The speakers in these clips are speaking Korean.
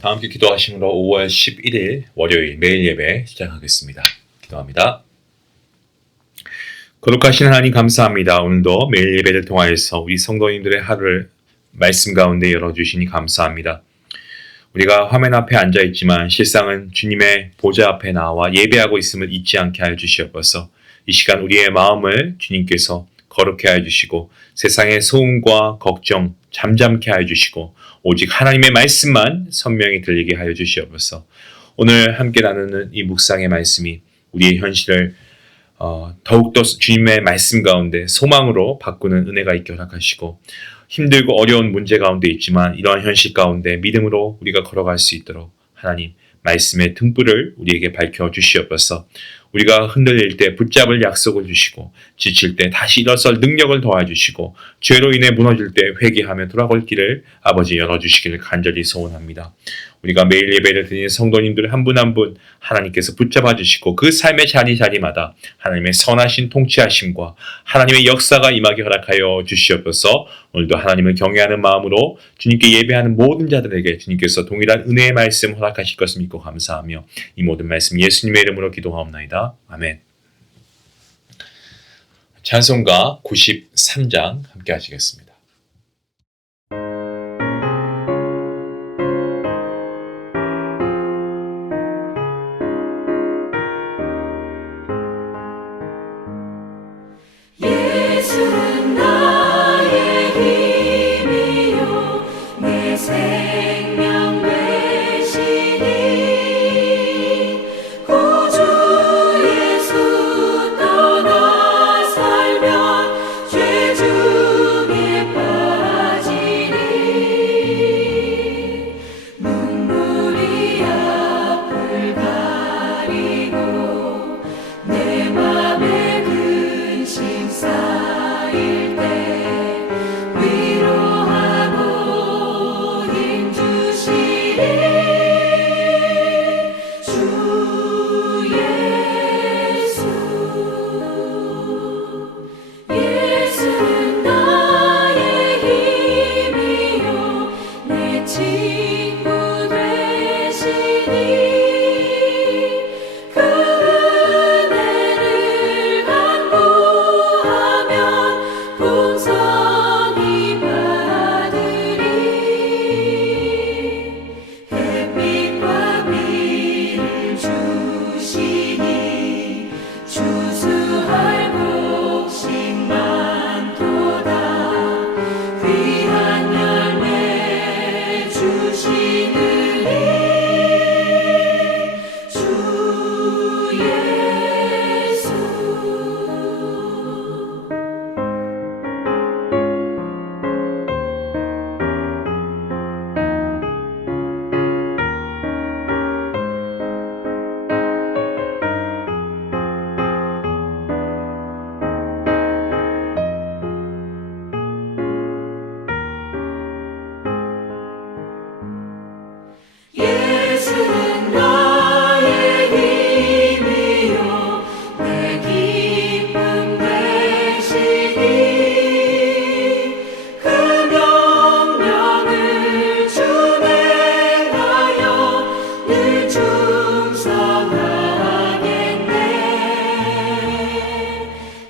다 함께 기도하심으로 5월 11일 월요일 매일 예배 시작하겠습니다. 기도합니다. 거룩하신 하나님 감사합니다. 오늘도 매일 예배를 통하여서 우리 성도님들의 하루를 말씀 가운데 열어주시니 감사합니다. 우리가 화면 앞에 앉아있지만 실상은 주님의 보좌 앞에 나와 예배하고 있음을 잊지 않게 하여 주시옵소서. 이 시간 우리의 마음을 주님께서 거룩해 하여 주시고 세상의 소음과 걱정 잠잠케 하여 주시고 오직 하나님의 말씀만 선명히 들리게 하여 주시옵소서. 오늘 함께 나누는 이 묵상의 말씀이 우리의 현실을 더욱더 주님의 말씀 가운데 소망으로 바꾸는 은혜가 있게 허락하시고 힘들고 어려운 문제 가운데 있지만 이러한 현실 가운데 믿음으로 우리가 걸어갈 수 있도록 하나님 말씀의 등불을 우리에게 밝혀 주시옵소서. 우리가 흔들릴 때 붙잡을 약속을 주시고 지칠 때 다시 일어설 능력을 더해주시고 죄로 인해 무너질 때 회개하며 돌아갈 길을 아버지 열어주시기를 간절히 소원합니다. 우리가 매일 예배를 드리는 성도님들 한 분 한 분 하나님께서 붙잡아 주시고 그 삶의 자리자리마다 하나님의 선하신 통치하심과 하나님의 역사가 임하게 허락하여 주시옵소서. 오늘도 하나님을 경외하는 마음으로 주님께 예배하는 모든 자들에게 주님께서 동일한 은혜의 말씀 허락하실 것을 믿고 감사하며 이 모든 말씀 예수님의 이름으로 기도하옵나이다. 아멘. 찬송가 93장 함께 하시겠습니다. 예수는 나의 힘이요 내 생명 되시니 구주 예수 떠나 살면 죄 중에 빠지니 눈물이 앞을 가리고 내 맘에 근심 쌓일 때 위로하고 힘 주시니 주 예수. 예수는 나의 힘이요 내 친구 되시니 그 은혜를 간구하면 풍성히 받으리. 햇빛과 비를 주시니 추수할 곡식 많도다. 귀한 열매 주시느니 주 예수. 예수는 나의 힘이요 내 기쁨 되시니 그 명령을 준행하여 늘 충성하겠네.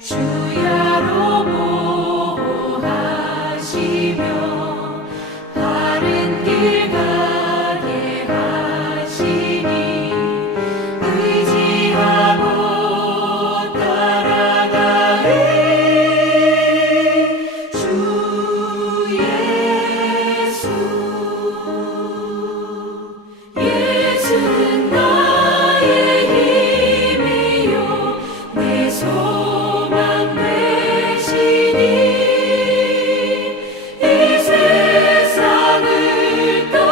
주야로 보호하시며 바른 길 가게 하시니 의지하고 따라가리. 주 예수. 예수는 나의 힘이요 내 소망 되시니 이 세상을 떠나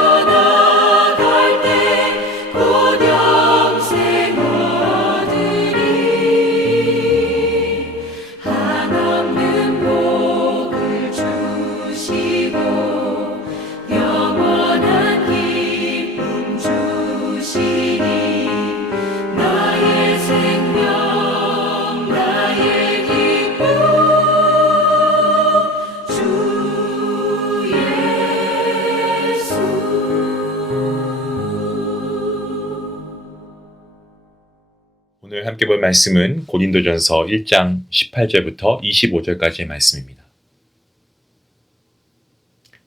함께 볼 말씀은 고린도전서 1장 18절부터 25절까지의 말씀입니다.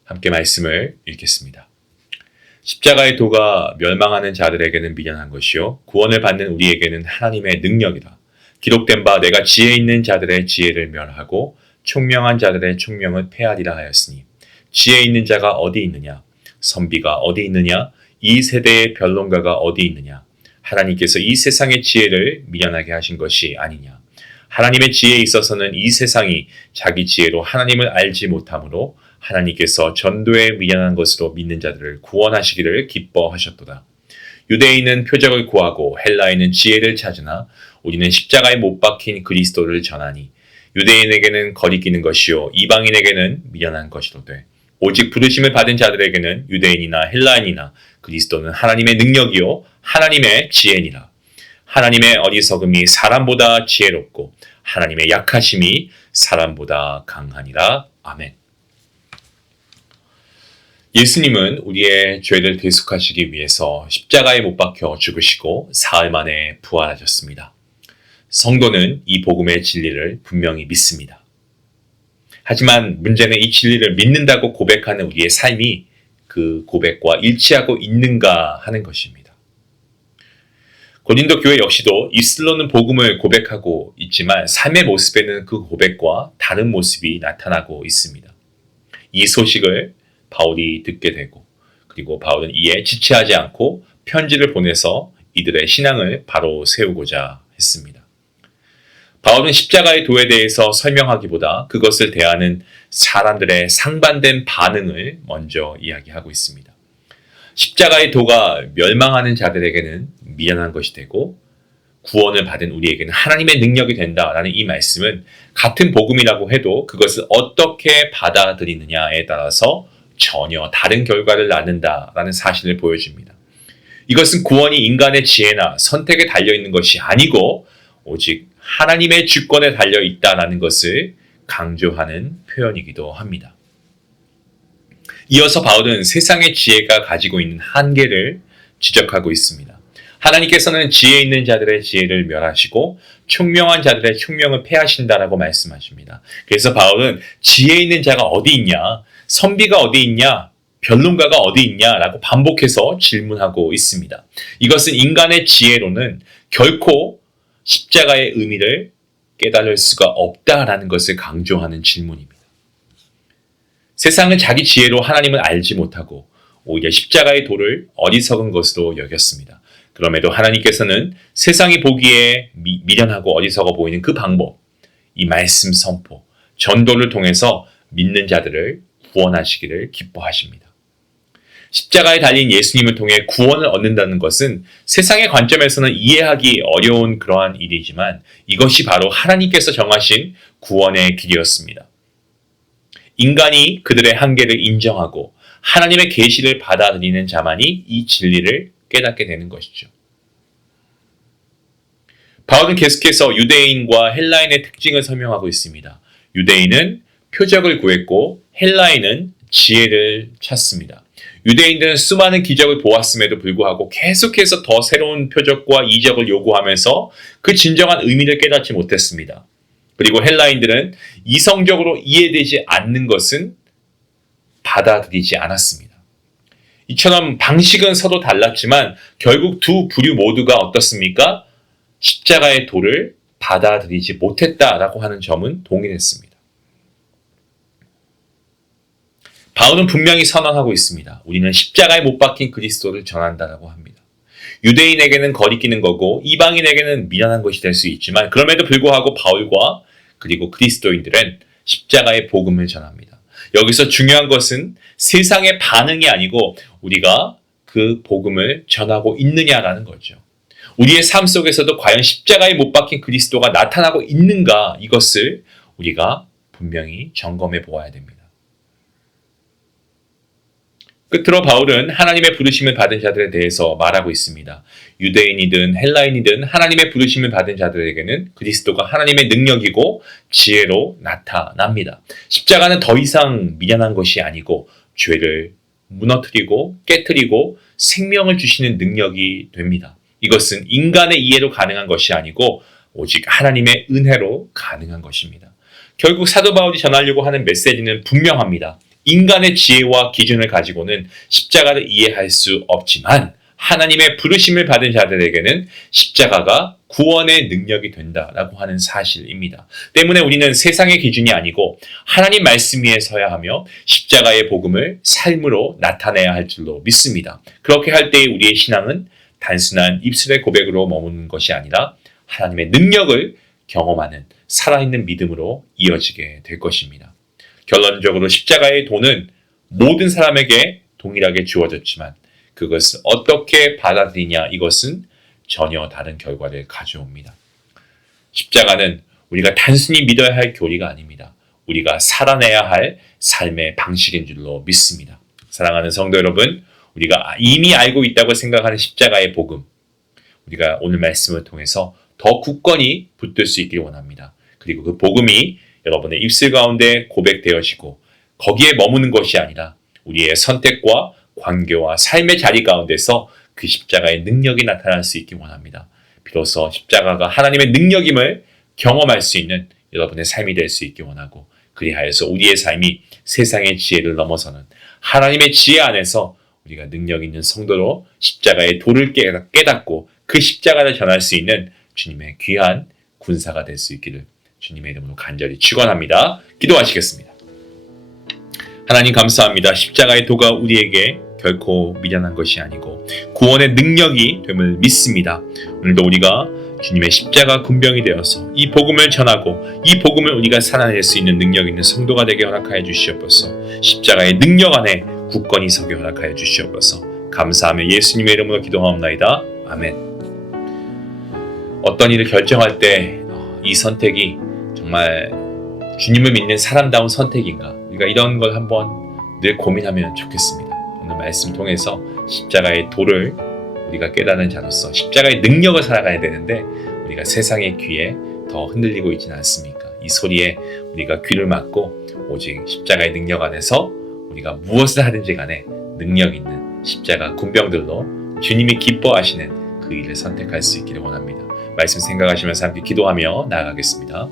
함께 말씀을 읽겠습니다. 십자가의 도가 멸망하는 자들에게는 미련한 것이요 구원을 받는 우리에게는 하나님의 능력이다. 기록된 바 내가 지혜 있는 자들의 지혜를 멸하고 총명한 자들의 총명을 폐하리라 하였으니 지혜 있는 자가 어디 있느냐? 선비가 어디 있느냐? 이 세대의 변론가가 어디 있느냐? 하나님께서 이 세상의 지혜를 미련하게 하신 것이 아니냐? 하나님의 지혜에 있어서는 이 세상이 자기 지혜로 하나님을 알지 못하므로 하나님께서 전도에 미련한 것으로 믿는 자들을 구원하시기를 기뻐하셨도다. 유대인은 표적을 구하고 헬라인은 지혜를 찾으나 우리는 십자가에 못 박힌 그리스도를 전하니 유대인에게는 거리끼는 것이요 이방인에게는 미련한 것이로되 오직 부르심을 받은 자들에게는 유대인이나 헬라인이나 그리스도는 하나님의 능력이요 하나님의 지혜니라. 하나님의 어리석음이 사람보다 지혜롭고 하나님의 약하심이 사람보다 강하니라. 아멘. 예수님은 우리의 죄를 대속하시기 위해서 십자가에 못 박혀 죽으시고 사흘 만에 부활하셨습니다. 성도는 이 복음의 진리를 분명히 믿습니다. 하지만 문제는 이 진리를 믿는다고 고백하는 우리의 삶이 그 고백과 일치하고 있는가 하는 것입니다. 고린도 교회 역시도 입술로는 복음을 고백하고 있지만 삶의 모습에는 그 고백과 다른 모습이 나타나고 있습니다. 이 소식을 바울이 듣게 되고 그리고 바울은 이에 지체하지 않고 편지를 보내서 이들의 신앙을 바로 세우고자 했습니다. 바울은 십자가의 도에 대해서 설명하기보다 그것을 대하는 사람들의 상반된 반응을 먼저 이야기하고 있습니다. 십자가의 도가 멸망하는 자들에게는 미련한 것이 되고 구원을 받은 우리에게는 하나님의 능력이 된다라는 이 말씀은 같은 복음이라고 해도 그것을 어떻게 받아들이느냐에 따라서 전혀 다른 결과를 낳는다라는 사실을 보여줍니다. 이것은 구원이 인간의 지혜나 선택에 달려있는 것이 아니고 오직 하나님의 주권에 달려있다라는 것을 강조하는 표현이기도 합니다. 이어서 바울은 세상의 지혜가 가지고 있는 한계를 지적하고 있습니다. 하나님께서는 지혜 있는 자들의 지혜를 멸하시고 총명한 자들의 총명을 폐하신다라고 말씀하십니다. 그래서 바울은 지혜 있는 자가 어디 있냐? 선비가 어디 있냐? 변론가가 어디 있냐라고 반복해서 질문하고 있습니다. 이것은 인간의 지혜로는 결코 십자가의 의미를 깨달을 수가 없다라는 것을 강조하는 질문입니다. 세상은 자기 지혜로 하나님을 알지 못하고 오히려 십자가의 도를 어리석은 것으로 여겼습니다. 그럼에도 하나님께서는 세상이 보기에 미련하고 어리석어 보이는 그 방법, 이 말씀 선포, 전도를 통해서 믿는 자들을 구원하시기를 기뻐하십니다. 십자가에 달린 예수님을 통해 구원을 얻는다는 것은 세상의 관점에서는 이해하기 어려운 그러한 일이지만 이것이 바로 하나님께서 정하신 구원의 길이었습니다. 인간이 그들의 한계를 인정하고 하나님의 계시를 받아들이는 자만이 이 진리를 깨닫게 되는 것이죠. 바울은 계속해서 유대인과 헬라인의 특징을 설명하고 있습니다. 유대인은 표적을 구했고 헬라인은 지혜를 찾습니다. 유대인들은 수많은 기적을 보았음에도 불구하고 계속해서 더 새로운 표적과 이적을 요구하면서 그 진정한 의미를 깨닫지 못했습니다. 그리고 헬라인들은 이성적으로 이해되지 않는 것은 받아들이지 않았습니다. 이처럼 방식은 서로 달랐지만 결국 두 부류 모두가 어떻습니까? 십자가의 도를 받아들이지 못했다라고 하는 점은 동일했습니다. 바울은 분명히 선언하고 있습니다. 우리는 십자가에 못 박힌 그리스도를 전한다라고 합니다. 유대인에게는 거리끼는 거고 이방인에게는 미련한 것이 될 수 있지만 그럼에도 불구하고 바울과 그리고 그리스도인들은 십자가의 복음을 전합니다. 여기서 중요한 것은 세상의 반응이 아니고 우리가 그 복음을 전하고 있느냐라는 거죠. 우리의 삶 속에서도 과연 십자가에 못 박힌 그리스도가 나타나고 있는가 이것을 우리가 분명히 점검해 보아야 됩니다. 끝으로 바울은 하나님의 부르심을 받은 자들에 대해서 말하고 있습니다. 유대인이든 헬라인이든 하나님의 부르심을 받은 자들에게는 그리스도가 하나님의 능력이고 지혜로 나타납니다. 십자가는 더 이상 미련한 것이 아니고 죄를 무너뜨리고 깨뜨리고 생명을 주시는 능력이 됩니다. 이것은 인간의 이해로 가능한 것이 아니고 오직 하나님의 은혜로 가능한 것입니다. 결국 사도 바울이 전하려고 하는 메시지는 분명합니다. 인간의 지혜와 기준을 가지고는 십자가를 이해할 수 없지만 하나님의 부르심을 받은 자들에게는 십자가가 구원의 능력이 된다라고 하는 사실입니다. 때문에 우리는 세상의 기준이 아니고 하나님 말씀 위에 서야 하며 십자가의 복음을 삶으로 나타내야 할 줄로 믿습니다. 그렇게 할 때에 우리의 신앙은 단순한 입술의 고백으로 머무는 것이 아니라 하나님의 능력을 경험하는 살아있는 믿음으로 이어지게 될 것입니다. 결론적으로 십자가의 도는 모든 사람에게 동일하게 주어졌지만 그것을 어떻게 받아들이냐 이것은 전혀 다른 결과를 가져옵니다. 십자가는 우리가 단순히 믿어야 할 교리가 아닙니다. 우리가 살아내야 할 삶의 방식인 줄로 믿습니다. 사랑하는 성도 여러분, 우리가 이미 알고 있다고 생각하는 십자가의 복음, 우리가 오늘 말씀을 통해서 더 굳건히 붙들 수 있기를 원합니다. 그리고 그 복음이 여러분의 입술 가운데 고백되어지고 거기에 머무는 것이 아니라 우리의 선택과 관계와 삶의 자리 가운데서 그 십자가의 능력이 나타날 수 있기 원합니다. 비로소 십자가가 하나님의 능력임을 경험할 수 있는 여러분의 삶이 될 수 있기 원하고 그리하여서 우리의 삶이 세상의 지혜를 넘어서는 하나님의 지혜 안에서 우리가 능력 있는 성도로 십자가의 도를 깨닫고 그 십자가를 전할 수 있는 주님의 귀한 군사가 될 수 있기를 주님의 이름으로 간절히 축원합니다. 기도하시겠습니다. 하나님 감사합니다. 십자가의 도가 우리에게 결코 미련한 것이 아니고 구원의 능력이 됨을 믿습니다. 오늘도 우리가 주님의 십자가 군병이 되어서 이 복음을 전하고 이 복음을 우리가 살아낼 수 있는 능력 있는 성도가 되게 허락하여 주시옵소서. 십자가의 능력 안에 굳건히 서게 허락하여 주시옵소서. 감사하며 예수님의 이름으로 기도하옵나이다. 아멘. 어떤 일을 결정할 때 이 선택이 정말 주님을 믿는 사람다운 선택인가? 우리가 이런 걸 한번 늘 고민하면 좋겠습니다. 오늘 말씀 통해서 십자가의 도를 우리가 깨닫는 자로서 십자가의 능력을 살아가야 되는데 우리가 세상의 귀에 더 흔들리고 있지는 않습니까? 이 소리에 우리가 귀를 막고 오직 십자가의 능력 안에서 우리가 무엇을 하든지 간에 능력 있는 십자가 군병들로 주님이 기뻐하시는 그 일을 선택할 수 있기를 원합니다. 말씀 생각하시면서 함께 기도하며 나아가겠습니다.